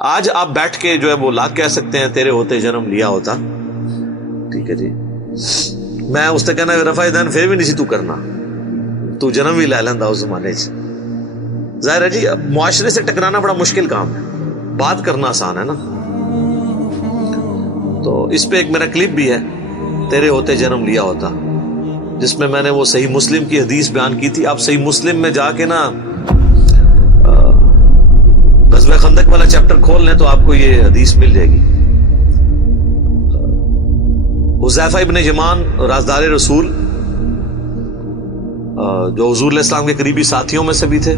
آج آپ بیٹھ کے جو ہے وہ لاکھ کہہ سکتے ہیں تیرے ہوتے جنم لیا ہوتا. ٹھیک ہے جی, میں اس سے کہنا رفع دین پھر بھی نہیں سی تو کرنا, تو جنم بھی لے لینا اس زمانے سے. ظاہر ہے جی معاشرے سے ٹکرانا بڑا مشکل کام ہے, بات کرنا آسان ہے نا. تو اس پہ ایک میرا کلپ بھی ہے تیرے ہوتے جنم لیا ہوتا, جس میں نے وہ صحیح مسلم کی حدیث بیان کی تھی. آپ صحیح مسلم میں جا کے نا غزوہ خندق والا چیپٹر کھول لیں تو آپ کو یہ حدیث مل جائے گی. حذیفہ ابن یمان رازدار رسول, جو حضور علیہ السلام کے قریبی ساتھیوں میں سے بھی تھے,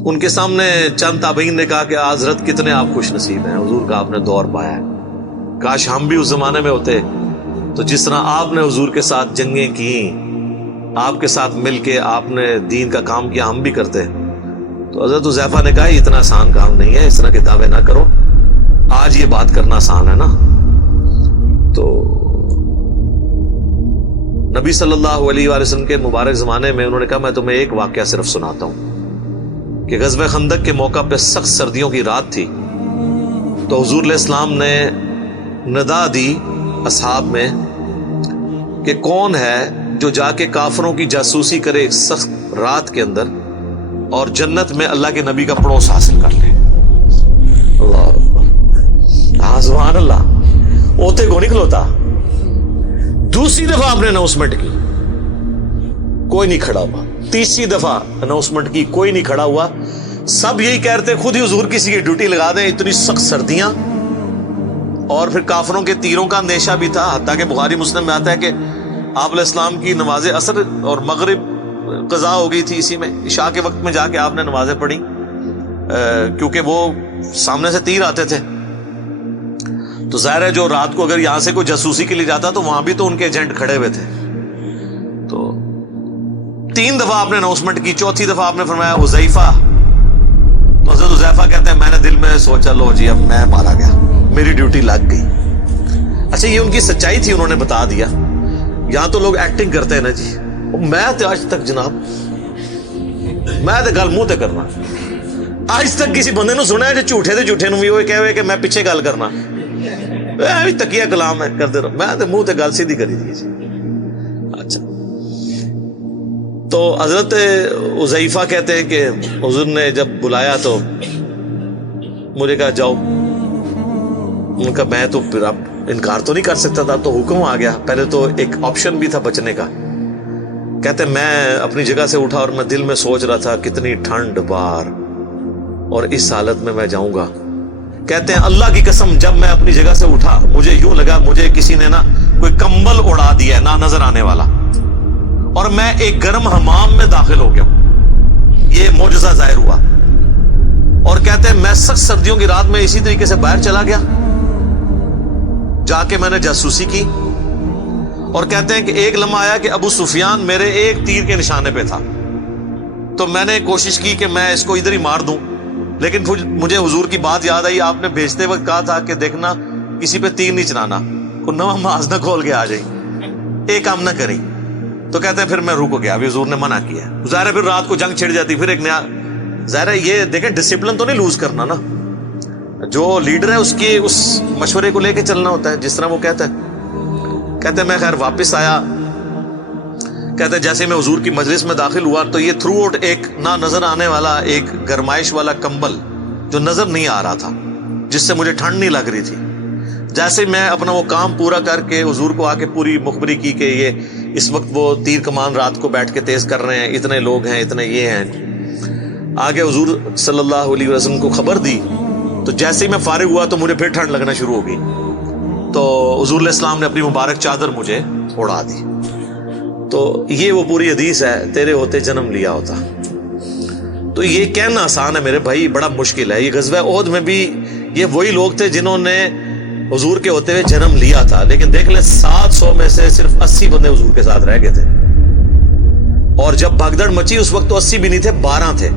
ان کے سامنے چند تابعین نے کہا کہ حضرت کتنے آپ خوش نصیب ہیں, حضور کا آپ نے دور پایا ہے, کاش ہم بھی اس زمانے میں ہوتے تو جس طرح آپ نے حضور کے ساتھ جنگیں کی, آپ کے ساتھ مل کے آپ نے دین کا کام کیا, ہم بھی کرتے. تو حضرت حذیفہ نے کہا یہ اتنا آسان کام نہیں ہے, اس طرح کے دعوے نہ کرو, آج یہ بات کرنا آسان ہے نا. تو نبی صلی اللہ علیہ وآلہ وسلم کے مبارک زمانے میں انہوں نے کہا میں تمہیں ایک واقعہ صرف سناتا ہوں کہ غزوہ خندق کے موقع پہ سخت سردیوں کی رات تھی, تو حضور علیہ السلام نے ندا دی اصحاب میں کہ کون ہے جو جا کے کافروں کی جاسوسی کرے ایک سخت رات کے اندر اور جنت میں اللہ کے نبی کا پڑوس حاصل کر لے. اللہ اکبر, سبحان اللہ. اوتے کو نکلوتا. دوسری دفعہ آپ نے اناؤنسمنٹ کی, کوئی نہیں کھڑا ہوا. تیسری دفعہ اناؤنسمنٹ کی, کوئی نہیں کھڑا ہوا. سب یہی کہتے خود ہی حضور کسی کی ڈیوٹی لگا دیں, اتنی سخت سردیاں, اور پھر کافروں کے تیروں کا اندیشہ بھی تھا. حتیٰ کہ بخاری مسلم میں آتا ہے کہ آپ علیہ السلام کی نماز عصر اور مغرب قضا ہو گئی تھی اسی میں, عشاء کے وقت میں جا کے آپ نے نمازیں پڑھی, کیونکہ وہ سامنے سے تیر آتے تھے. تو ظاہر ہے جو رات کو اگر یہاں سے کوئی جاسوسی کے لیے جاتا تو وہاں بھی تو ان کے ایجنٹ کھڑے ہوئے تھے. تو 3 دفعہ آپ نے اناؤنسمنٹ کی, چوتھی دفعہ آپ نے فرمایا حذیفہ. تو حضرت حذیفہ کہتے ہیں میں نے دل میں سوچا لو جی اب میں مارا گیا, میری ڈیوٹی لگ گئی. اچھا یہ ان کی سچائی تھی, انہوں نے بتا دیا. یہاں تو لوگ ایکٹنگ کرتے ہیں نا جی, میں تو آج تک جناب میں تو گل منہ تے کرنا, آج تک کسی بندے نو سنیا جو جھوٹے دے جھوٹے نو بھی وہ کہے ہوئے کہ میں پیچھے گل کرنا, تکیہ کلام ہے کرتے رہو, میں تو منہ تے گل سیدھی کری دی جی. اچھا تو حضرت حذیفہ کہتے ہیں کہ حضور نے جب بلایا تو مجھے کہا جاؤ. ان کا میں تو پھر اب انکار تو نہیں کر سکتا تھا, تو حکم آ گیا. پہلے تو ایک آپشن بھی تھا بچنے کا. کہتے میں اپنی جگہ سے اٹھا اور میں دل میں سوچ رہا تھا کتنی ٹھنڈ بار, اور اس حالت میں جاؤں گا. کہتے ہیں اللہ کی قسم جب میں اپنی جگہ سے اٹھا مجھے یوں لگا مجھے کسی نے نا کوئی کمبل اڑا دیا ہے نہ نظر آنے والا, اور میں ایک گرم حمام میں داخل ہو گیا. یہ معجزہ ظاہر ہوا. اور کہتے ہیں میں سخت سردیوں کی رات میں اسی طریقے سے باہر چلا گیا, جا کے میں نے جاسوسی کی. اور کہتے ہیں کہ ایک لمحہ آیا کہ ابو سفیان میرے ایک تیر کے نشانے پہ تھا, تو میں نے کوشش کی کہ میں اس کو ادھر ہی مار دوں, لیکن مجھے حضور کی بات یاد آئی, آپ نے بھیجتے وقت کہا تھا کہ دیکھنا کسی پہ تیر نہیں چلانا, کوئی نواں ماز نہ کھول کے آ جائیں, ایک کام نہ کریں. تو کہتے ہیں پھر میں رک گیا, ابھی حضور نے منع کیا. ظاہر ہے پھر رات کو جنگ چھڑ جاتی, پھر ایک نیا. ظاہر ہے یہ دیکھیں ڈسپلن تو نہیں لوز کرنا نا, جو لیڈر ہے اس کے اس مشورے کو لے کے چلنا ہوتا ہے جس طرح وہ کہتا ہے. کہتے ہیں میں خیر واپس آیا. کہتے ہیں جیسے میں حضور کی مجلس میں داخل ہوا تو یہ تھرو آؤٹ ایک نہ نظر آنے والا ایک گرمائش والا کمبل جو نظر نہیں آ رہا تھا, جس سے مجھے ٹھنڈ نہیں لگ رہی تھی. جیسے میں اپنا وہ کام پورا کر کے حضور کو آ کے پوری مخبری کی کہ یہ اس وقت وہ تیر کمان رات کو بیٹھ کے تیز کر رہے ہیں, اتنے لوگ ہیں, اتنے یہ ہیں. آگے حضور صلی اللہ علیہ وسلم کو خبر دی, تو جیسے ہی میں فارغ ہوا تو مجھے پھر ٹھنڈ لگنا شروع ہو گئی. تو حضور علیہ السلام نے اپنی مبارک چادر مجھے اڑا دی. تو یہ وہ پوری حدیث ہے تیرے ہوتے جنم لیا ہوتا. تو یہ کہنا آسان ہے میرے بھائی, بڑا مشکل ہے. یہ غزوہ احد میں بھی یہ وہی لوگ تھے جنہوں نے حضور کے ہوتے ہوئے جنم لیا تھا, لیکن دیکھ لیں 700 میں سے صرف 80 بندے حضور کے ساتھ رہ گئے تھے. اور جب بھگدڑ مچی اس وقت تو 80 بھی نہیں تھے, 12 تھے.